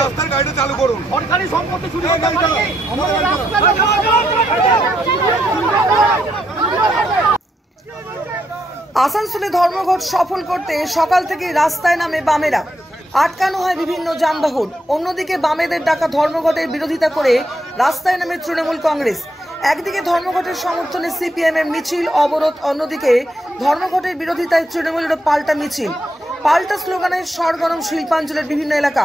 রাস্তার গাড়িটা চালু করুন। সরকারি সম্পত্তি চুরি করতে পারেনি। আসানসোলে ধর্মঘট সফল করতে সকাল থেকে রাস্তায় নামে বামেরা। আটকানো হয় বিভিন্ন যানবাহন। অন্যদিকে বামেদের ডাকা ধর্মঘটের বিরোধিতা করে রাস্তায় নামে তৃণমূল কংগ্রেস। একদিকে ধর্মঘটের সমর্থনে সিপিএমের মিছিল অবরোধ, অন্যদিকে ধর্মঘটের বিরোধিতায় তৃণমূলের পাল্টা মিছিল, পাল্টা স্লোগানে সরগরম শিল্পাঞ্চলের বিভিন্ন এলাকা।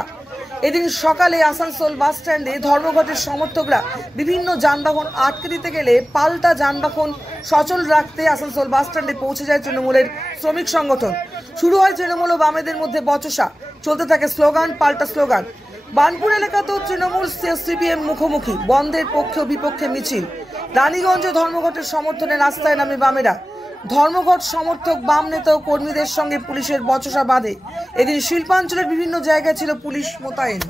এদিন সকালে আসানসোল বাস স্ট্যান্ডে ধর্মঘটের সমর্থকরা বিভিন্ন যানবাহন আটকে দিতে গেলে পাল্টা যানবাহন সচল রাখতে আসানসোল বাস স্ট্যান্ডে পৌঁছে যায় তৃণমূলের শ্রমিক সংগঠন। শুরু হয় তৃণমূল ও বামেদের মধ্যে বচসা, চলতে থাকে স্লোগান পাল্টা স্লোগান। বানপুর এলাকাতেও তৃণমূল সিপিএম মুখোমুখি, বন্ধের পক্ষে ও বিপক্ষে মিছিল। রানীগঞ্জে ধর্মঘটের সমর্থনে রাস্তায় নামে বামেরা। ধর্মঘট সমর্থক বাম নেতা ও কর্মীদের সঙ্গে পুলিশের বচসা বাঁধে। এদিন শিল্পাঞ্চলের বিভিন্ন জায়গায় ছিল পুলিশ মোতায়েন।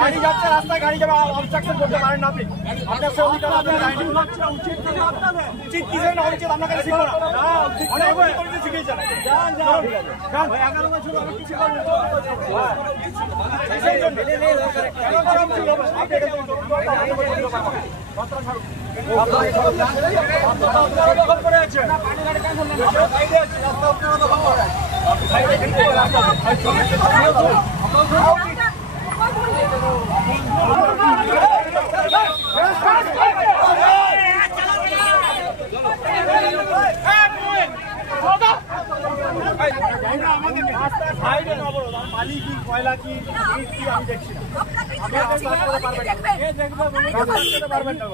গাড়ি যাচ্ছে, রাস্তায় গাড়ি যাবে, অবস্ট্রাকশন করতে পারেন না আপনি। আপনার সে অধিকার আপনার উচিত কিছু না, উচিত আপনাকে শিখবো না, অনেক শিখেছেন। মালিক কি কয়লা কি আমি দেখছি না, পারবেন না।